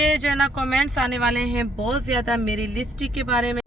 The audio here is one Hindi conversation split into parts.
मुझे जो है ना कमेंट्स आने वाले हैं बहुत ज़्यादा मेरी लिपस्टिक के बारे में।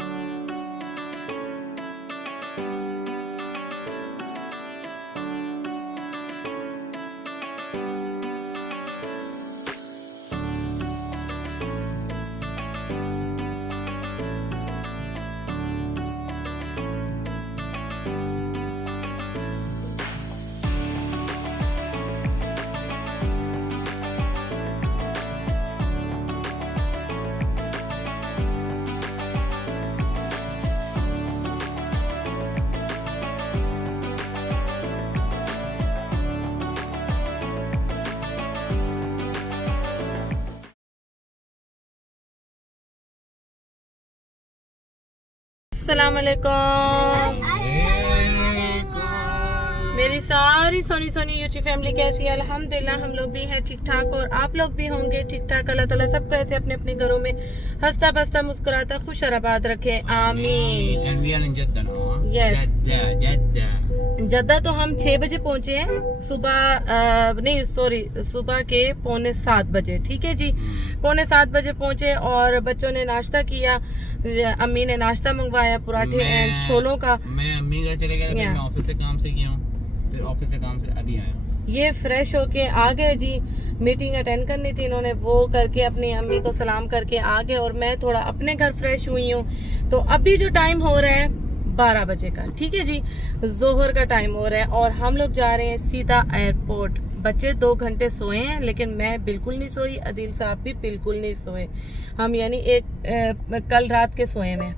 अस्सलाम वालेकुम, मेरी सारी सोनी सोनी यूट्यूब फैमिली कैसी है? अल्हम्दुलिल्लाह हम लोग भी हैं ठीक ठाक और आप लोग भी होंगे ठीक ठाक। अल्लाह ताला सबको ऐसे अपने अपने घरों में हंसता बसता मुस्कुराता खुश और आबाद रखे, आमीन। जद्दा तो हम 6 बजे पहुंचे हैं, सुबह के 6:45 बजे। ठीक है जी, 6:45 बजे पहुंचे और बच्चों ने नाश्ता किया। अम्मी ने नाश्ता मंगवाया पराठे एंड छोलों का। मैं अम्मी घर चले गया, मैं ऑफिस से काम से गया हूँ, फिर ऑफिस से काम से अभी आया। ये फ्रेश होके आ गए जी, मीटिंग अटेंड करनी थी इन्होंने, वो करके अपनी अम्मी को सलाम करके आ गए और मैं थोड़ा अपने घर फ्रेश हुई हूँ। तो अभी जो टाइम हो रहा है 12 बजे का, ठीक है जी, जोहर का टाइम हो रहा है और हम लोग जा रहे हैं सीधा एयरपोर्ट। बच्चे 2 घंटे सोए हैं लेकिन मैं बिल्कुल नहीं सोई, अदील साहब भी बिल्कुल नहीं सोए। हम यानी कल रात के सोए में,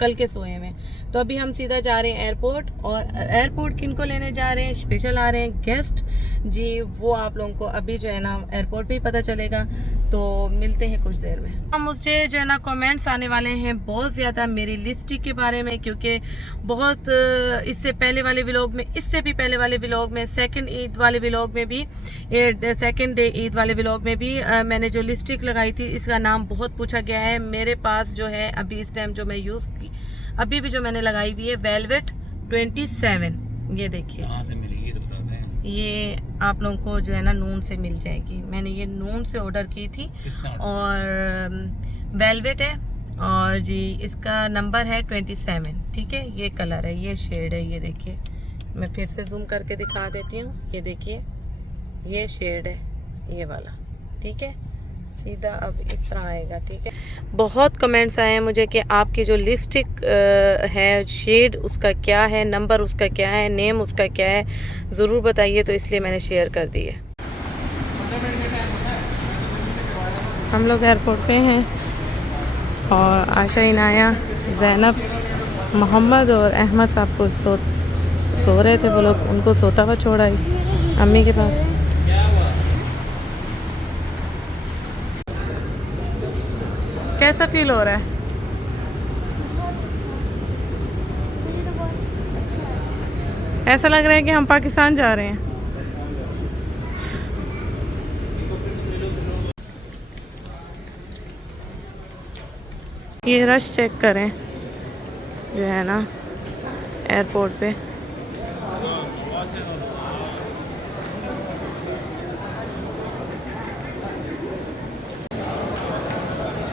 कल के सोए में। तो अभी हम सीधा जा रहे हैं एयरपोर्ट। और एयरपोर्ट किनको लेने जा रहे हैं? स्पेशल आ रहे हैं गेस्ट जी, वो आप लोगों को अभी जो है ना एयरपोर्ट पे ही पता चलेगा। तो मिलते हैं कुछ देर में। हम मुझे जो है ना कमेंट्स आने वाले हैं बहुत ज़्यादा मेरी लिपस्टिक के बारे में, क्योंकि बहुत इससे पहले वाले व्लॉग में, इससे भी पहले वाले व्लॉग में, सेकंड ईद वाले व्लॉग में भी, सेकंड डे ईद वाले व्लॉग में भी मैंने जो लिपस्टिक लगाई थी इसका नाम बहुत पूछा गया है। मेरे पास जो है अभी इस टाइम जो मैं यूज़ की, अभी भी जो मैंने लगाई हुई है वेलवेट 27। ये देखिए, कहाँ से मिलेगी तो बता दें। ये आप लोगों को जो है ना नून से मिल जाएगी। मैंने ये नून से ऑर्डर की थी और वेलवेट है और जी इसका नंबर है 27। ठीक है, ये कलर है, ये शेड है, ये देखिए, मैं फिर से जूम करके दिखा देती हूँ। ये देखिए, ये शेड है ये वाला। ठीक है, सीधा अब इस तरह आएगा। ठीक है, बहुत कमेंट्स आए हैं मुझे कि आपकी जो लिपस्टिक है शेड उसका क्या है, नंबर उसका क्या है, नेम उसका क्या है, ज़रूर बताइए। तो इसलिए मैंने शेयर कर दी है। हम लोग एयरपोर्ट पे हैं और आशा, इनाया, ज़ैनब, मोहम्मद और अहमद साहब को सो रहे थे, वो लोग उनको सोता हुआ छोड़ा ही अम्मी के पास। कैसा फील हो रहा है? ऐसा लग रहा है कि हम पाकिस्तान जा रहे हैं। ये रश चेक करें जो है ना एयरपोर्ट पे।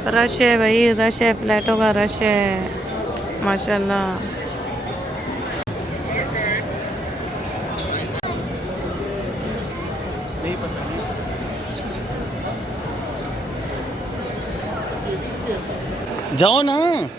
रश है भाई, रश है, फ्लैटों का रश है माशाल्लाह। जाओ ना।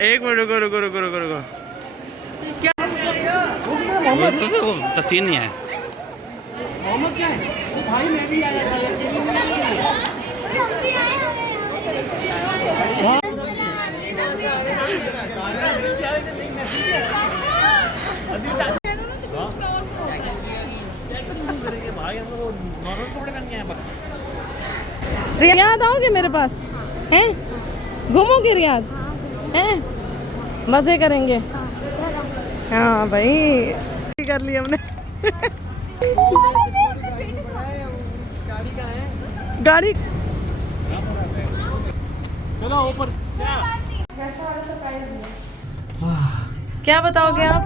एक मिनट रुको रुको रुको रुको रुको, क्या तस्वीर नहीं है। क्या है वो भाई, मैं भी आया था। रियाद आओगे मेरे पास हैं? घूमोगे रियाद हैं? मजे करेंगे। हाँ भाई, कर लिया हमने। गाड़ी चलो ऊपर। क्या बताओगे आप?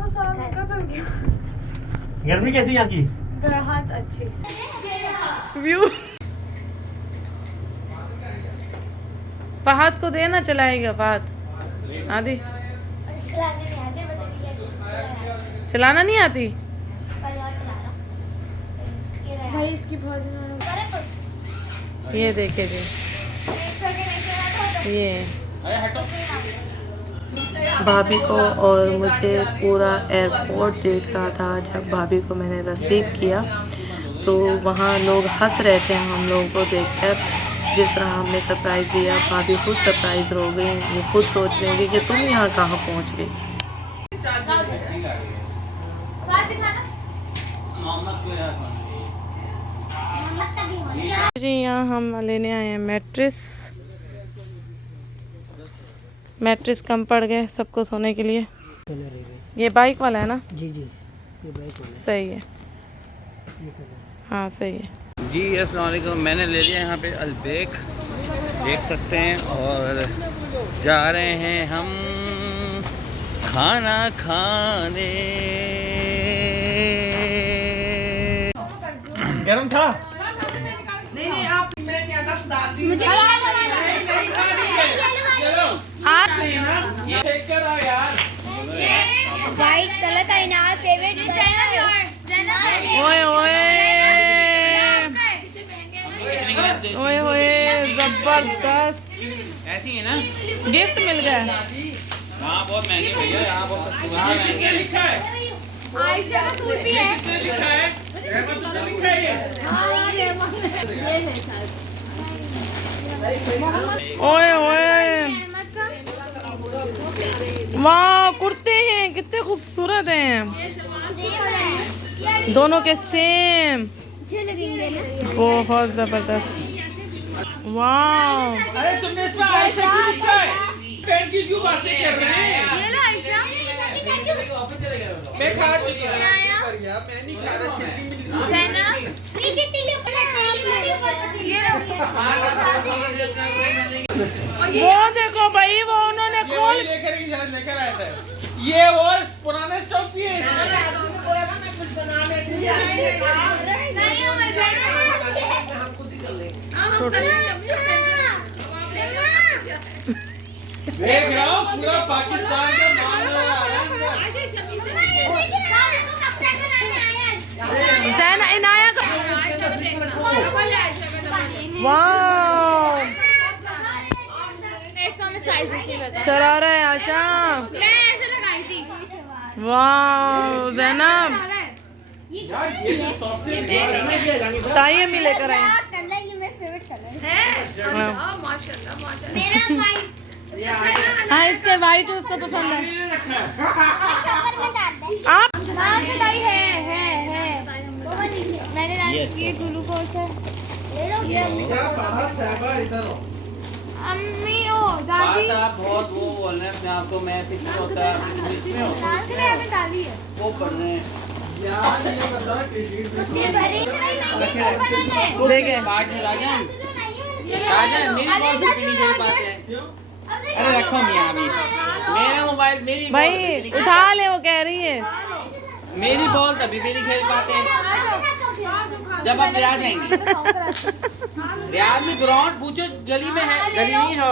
गर्मी कैसी यहाँ की? बहुत अच्छी। व्यू फहद को देना चलाएगा। फहद आदि चलाना नहीं आती। भाई इसकी बहुत ये देखे जी, ये भाभी को और मुझे पूरा एयरपोर्ट देख रहा था। जब भाभी को मैंने रिसीव किया तो वहाँ लोग हंस रहे थे हम लोगों को देखकर, जिस तरह हमने सरप्राइज़ दिया। भाभी खुद सरप्राइज हो गई, वो खुद सोच रही थी कि तुम यहाँ कहाँ पहुँच गई। जी यहाँ हम लेने आए हैं मैट्रेस कम पड़ गए सबको सोने के लिए। ये बाइक वाला है ना? जी जी, ये बाइक वाला सही है, हाँ सही है जी। अस्सलाम वालेकुम। मैंने ले लिया यहाँ पे अलबेक, देख सकते हैं, और जा रहे हैं हम खाना खाने। गरम था? व्हाइट कलर का इनार फेवरेट ओए ओए ओए ओए जबरदस्त ऐसी है ना? गिफ्ट मिल गया। हाँ बहुत महंगी भैया, यहाँ बहुत सस्ती, वहाँ महंगी है। आयशा का सूट भी है। ओए ओए वाह, कुर्ते हैं कितने खूबसूरत हैं, दोनों के सेम, बहुत जबरदस्त। वाह अरे तुमने इसमें आयशा क्यों लिखा है? पेन की क्यों बातें कर रहे हैं? ये लो आयशा। मैं खा चुकी हूँ। मैं नहीं खा रहा, चिल्ली मिली। वो देखो भाई, वो उन्होंने खोल लेकर आया था। ये वो पुराने स्टॉक भी है। देख रहा हूँ पूरा पाकिस्तान का माल आ रहा है। इनाया का वाह, एक तो हमें साइज नहीं पता। शरारा है आशा। मैं ऐसे लगाई थी। वाह जैनब, यार ये जो सॉफ्टवेयर ताई अम्मी लेकर आए। ये मेरा फेवरेट कलर है। हाँ। माशाल्लाह माशाल्लाह। मेरा वाइट। हाँ इसके वाइट है, उसको पसंद है। आप हाँ कढ़ाई है। मैंने डाली टुलू को से। अम्मी ओ दादी। बात आप बहुत वो बोल रहे हैं अपने आप को, मैं शिक्षक होता है इसमें हो, मैंने डाली है। वो पढ़ रहे हैं। देखे काट में राजन, राजन मेरी बॉल फिर भी नहीं खेल पाते हैं। अरे रखो मियां अभी, मेरा मोबाइल मेरी बॉल भाई तभी भी नहीं उठा ले, वो कह रही है। मेरी बॉल तभी भी नहीं खेल पाते हैं जब आप रियाज आएंगे। रियाज में ग्राउंड पूछो, गली में है, गली नहीं है।